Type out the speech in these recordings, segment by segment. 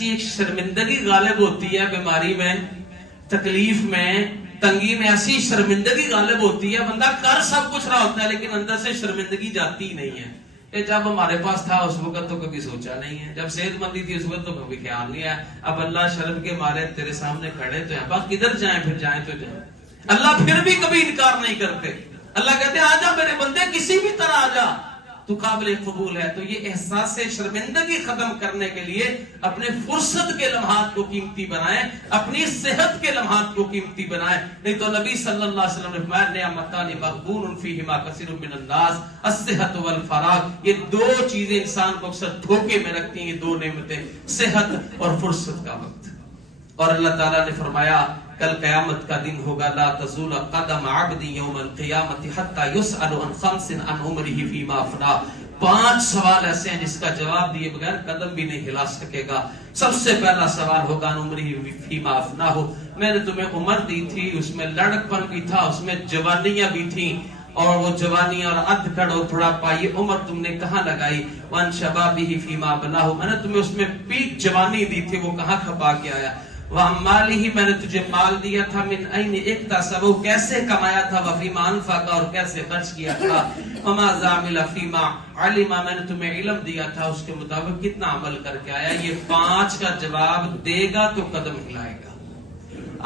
ایسی ایک شرمندگی غالب ہوتی ہے بیماری میں، تکلیف میں، تنگی میں، ایسی شرمندگی غالب ہوتی ہے، بندہ کر سب کچھ رہا ہوتا ہے لیکن اندر سے شرمندگی جاتی ہی نہیں ہے. جب ہمارے پاس تھا اس وقت تو کبھی سوچا نہیں ہے، جب صحت مندی تھی اس وقت تو کبھی خیال نہیں آیا، اب اللہ شرم کے مارے تیرے سامنے کھڑے تو ہیں، بس کدھر جائیں، پھر جائیں تو جائیں. اللہ پھر بھی کبھی انکار نہیں کرتے. اللہ کہتے ہیں آجا میرے بندے، کسی بھی طرح آجا، تو قابل قبول ہے. تو یہ احساس شرمندگی ختم کرنے کے لیے اپنے فرصت کے لمحات کو قیمتی بنائیں، اپنی صحت کے لمحات کو قیمتی بنائیں. نہیں تو نبی صلی اللہ علیہ وسلم نے فرمایا نعمتان مغبون فیہما کثیر من الناس الصحت والفراغ. یہ دو چیزیں انسان کو اکثر دھوکے میں رکھتی ہیں، یہ دو نعمتیں، صحت اور فرصت کا وقت. اور اللہ تعالیٰ نے فرمایا کل قیامت کا دن ہوگا، لا تزول قدم عبد یوم القیامت حتی یسأل عن خمس عن عمره فیما افنا. 5 سوال ایسے ہیں جس کا جواب دیے بغیر قدم بھی نہیں ہلا سکے گا. سب سے پہلا سوال ہوگا عن عمره فیما افنا ہو، میں نے تمہیں عمر دی تھی، اس میں لڑکپن بھی تھا، اس میں جوانیاں بھی تھیں، اور وہ جوانی اور ادکڑ اور بڑھاپا یہ عمر تم نے کہاں لگائی؟ وان شبابہ فیما بلاه، میں نے تمہیں اس میں پیک جوانی دی تھی، وہ کہاں کھپا کے آیا؟ وَمَالِهِ، میں نے تجھے مال دیا تھا، من أَيْنِ اكْتَسَبَهُ، کیسے کمایا تھا، وَفِيمَا أَنْفَقَ، اور كیسے خرچ کیا تھا، وَمَا عَمِلَ فِيمَا عَلِمَ، میں نے تمہیں علم دیا تھا اس کے مطابق کتنا عمل کر کے آیا. یہ 5 کا جواب دے گا تو قدم ہلائے گا.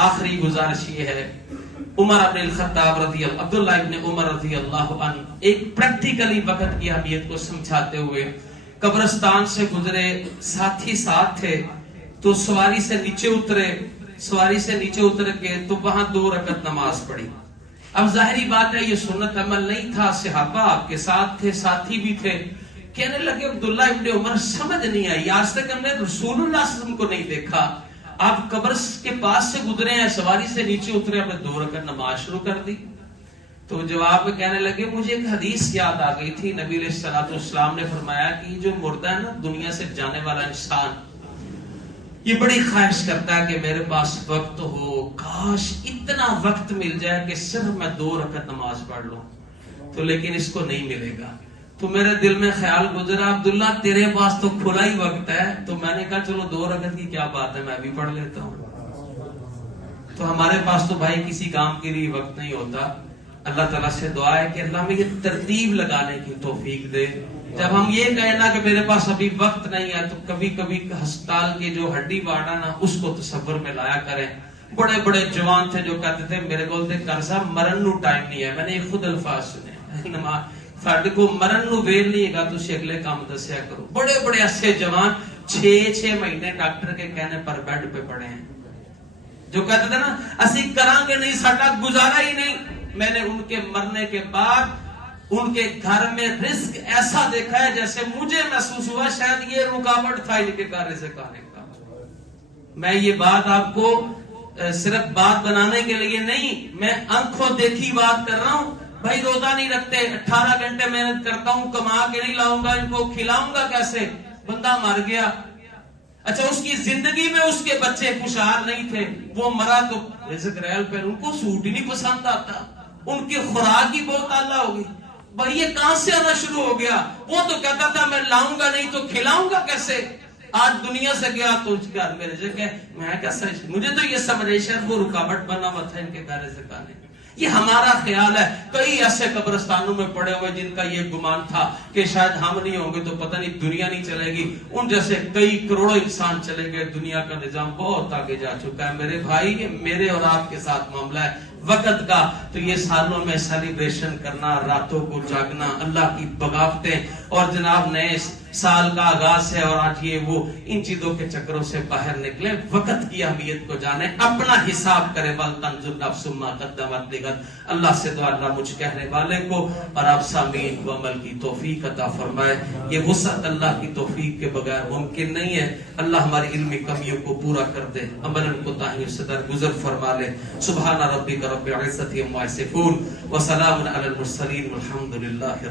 آخری گزارش یہ ہے، عمر بن الخطاب رضی اللہ، عبداللہ ابن عمر رضی اللہ عنہ ایک پریکٹیکلی وقت کی اہمیت کو سمجھاتے ہوئے قبرستان سے گزرے، ساتھی ساتھ تھے، تو سواری سے نیچے اتر کے تو وہاں 2 رکعت نماز پڑھی. اب ظاہری بات ہے یہ سنت عمل نہیں تھا، صحابہ آپ کے ساتھ تھے، ساتھی بھی تھے. کہنے لگے عبداللہ ابن عمر سمجھ نہیں آئی، آج تک ہم نے رسول اللہ صلی اللہ علیہ وسلم کو نہیں دیکھا، آپ قبر کے پاس سے گزرے ہیں، سواری سے نیچے اترے، آپ نے 2 رکعت نماز شروع کر دی. تو جواب میں کہنے لگے مجھے ایک حدیث یاد آ گئی تھی، نبی علیہ الصلوۃ والسلام نے فرمایا کہ جو مردہ ہے نا، دنیا سے جانے والا انسان، یہ بڑی خواہش کرتا ہے کہ میرے پاس وقت ہو، کاش اتنا وقت مل جائے کہ صرف میں 2 رکعت نماز پڑھ لوں، تو لیکن اس کو نہیں ملے گا. تو میرے دل میں خیال گزرا عبداللہ تیرے پاس تو کھلا ہی وقت ہے، تو میں نے کہا چلو 2 رکعت کی کیا بات ہے، میں بھی پڑھ لیتا ہوں. تو ہمارے پاس تو بھائی کسی کام کے لیے وقت نہیں ہوتا. اللہ تعالیٰ سے دعا ہے کہ اللہ میں یہ ترتیب لگانے کی توفیق دے. جب ہم یہ کہیں نا کہ میرے پاس ابھی وقت نہیں ہے، تو کبھی کبھی ہسپتال کی جو ہڈی واڑا نا اس کو تصور میں لایا کریں. بڑے بڑے جوان تھے جو کہتے تھے میرے کو قرضہ مرن نو ٹائم نہیں ہے. میں نے خود الفاظ سنے، ساڈے کو مرن نو ویل نہیں گا، تسی اگلے کام دسیا کرو. بڑے بڑے ایسے جوان 6 مہینے ڈاکٹر کے کہنے پر بیڈ پہ پڑے ہیں، جو کہتے تھے نا اسی کران گے نہیں، ساڈا گزارا ہی نہیں. میں نے ان کے مرنے کے بعد ان کے گھر میں رزق ایسا دیکھا ہے جیسے مجھے محسوس ہوا شاید یہ رکاوٹ تھا ان کے گھر سے کھانے کا. میں یہ بات آپ کو صرف بات بنانے کے لیے نہیں، میں آنکھوں دیکھی بات کر رہا ہوں. بھائی روزہ نہیں رکھتے، 18 گھنٹے محنت کرتا ہوں، کما کے نہیں لاؤں گا، ان کو کھلاؤں گا کیسے؟ بندہ مر گیا. اچھا اس کی زندگی میں اس کے بچے خوشحال نہیں تھے، وہ مرا تو رزق ریل پہ، ان کو سوٹ ہی نہیں پسند آتا، ان کی خوراک ہی بہت اعلیٰ ہوگی. بھائی یہ کہاں سے آنا شروع ہو گیا؟ وہ تو کہتا تھا میں لاؤں گا نہیں تو کھلاؤں گا کیسے؟ آج دنیا سے گیا تو اس کا میرے جگہ میں کیسا، مجھے تو یہ سمجھے شاید وہ رکاوٹ بنا ہوا تھا ان کے گھر سے کھانے. یہ ہمارا خیال ہے. کئی ایسے قبرستانوں میں پڑے ہوئے جن کا یہ گمان تھا کہ شاید ہم نہیں ہوں گے تو پتہ نہیں دنیا نہیں چلے گی. ان جیسے کئی کروڑوں انسان چلے گئے. دنیا کا نظام بہت آگے جا چکا ہے میرے بھائی. یہ میرے اور آپ کے ساتھ معاملہ ہے وقت کا. تو یہ سالوں میں سیلیبریشن کرنا، راتوں کو جاگنا، اللہ کی بغاوتیں، اور جناب نئے سال کا آغاز ہے اور آج یہ وہ، ان چیزوں کے چکروں سے باہر نکلیں، وقت کی اہمیت کو جانیں، اپنا حساب کریں. وَلْتَنْظُرْ نَفْسٌ مَّا قَدَّمَتْ لِغَدٍ. اللہ سے دعا اللہ مجھ کہنے والے کو اور آپ سامعین کو عمل کی توفیق عطا فرمائے. یہ وسعت اللہ کی توفیق کے بغیر ممکن نہیں ہے. اللہ ہماری علمی کمیوں کو پورا کر دے، عملاً کوتاہیوں سے درگزر فرما لے. سبحان ربک رب العزة عما یصفون وسلام علی المرسلین والحمد للہ رب